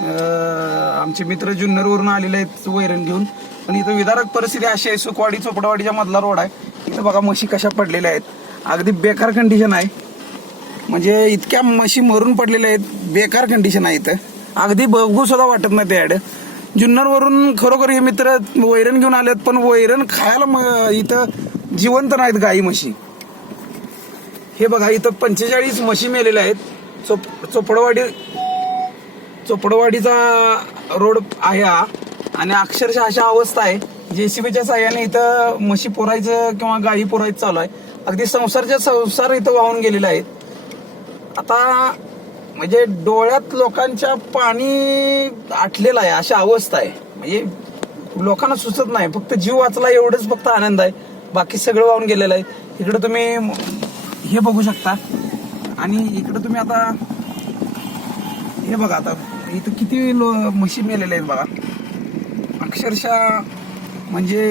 आमचे मित्र जुन्नरवरून आलेले आहेत वैरण घेऊन. पण इथं विदारक परिस्थिती अशी आहे, सुखवाडी चोपडावाडीच्या मधला रोड आहे. इथं बघा म्हशी कशा पडलेल्या आहेत, अगदी बेकार कंडिशन आहे. म्हणजे इतक्या म्हशी मरून पडलेल्या आहेत, बेकार कंडिशन आहे इथं, अगदी बघू सुद्धा वाटत नाही त्याड. जुन्नरवरून खरोखर हे मित्र वैरण घेऊन आलेत, पण वैरण खायला इथं जिवंत नाहीत गाई म्हशी. हे बघा इथं 45 म्हशी मेलेल्या आहेत. चोपडवाडीचा रोड आहे हा, आणि अक्षरशः अशा अवस्था आहे. जेसीबीच्या साह्याने इथं म्हशी पुरायचं किंवा गाई पुरायचं चालू आहे. अगदी संसार इथं वाहून गेलेले आहेत. आता म्हणजे डोळ्यात लोकांच्या पाणी आटलेलं आहे, अशा अवस्था आहे. म्हणजे लोकांना सुचत नाही, फक्त जीव वाचला एवढंच फक्त आनंद आहे, बाकी सगळं वाहून गेलेलं आहे. इकडे तुम्ही हे बघू शकता, आणि इकडे तुम्ही आता हे बघा, आता इथं किती म्हशी मेलेल्या आहेत बघा. अक्षरशः म्हणजे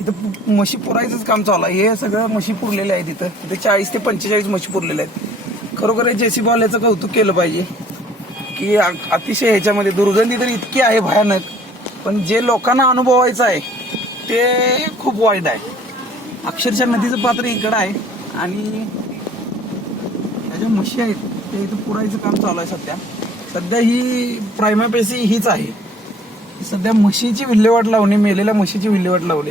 इथं म्हशी पुरायचंच काम चालू आहे. हे सगळं म्हशी पुरलेले आहेत. इथं 40 ते 45 म्हशी पुरलेल्या आहेत. खरोखर हे जेसीबी वाल्याचं कौतुक केलं पाहिजे की अतिशय ह्याच्यामध्ये दुर्गंधी तर इतकी आहे भयानक, पण जे लोकांना अनुभवायचं आहे ते खूप वाईट आहे. अक्षरशः नदीचं पात्र इकडं आहे, आणि ह्या ज्या म्हशी आहेत ते इथं पुरायचं काम चालू आहे. सध्या ही प्रायमा पेसी हीच आहे. सध्या म्हशीची विल्हेवाट लावणे, मेलेल्या म्हशीची विल्हेवाट लावणे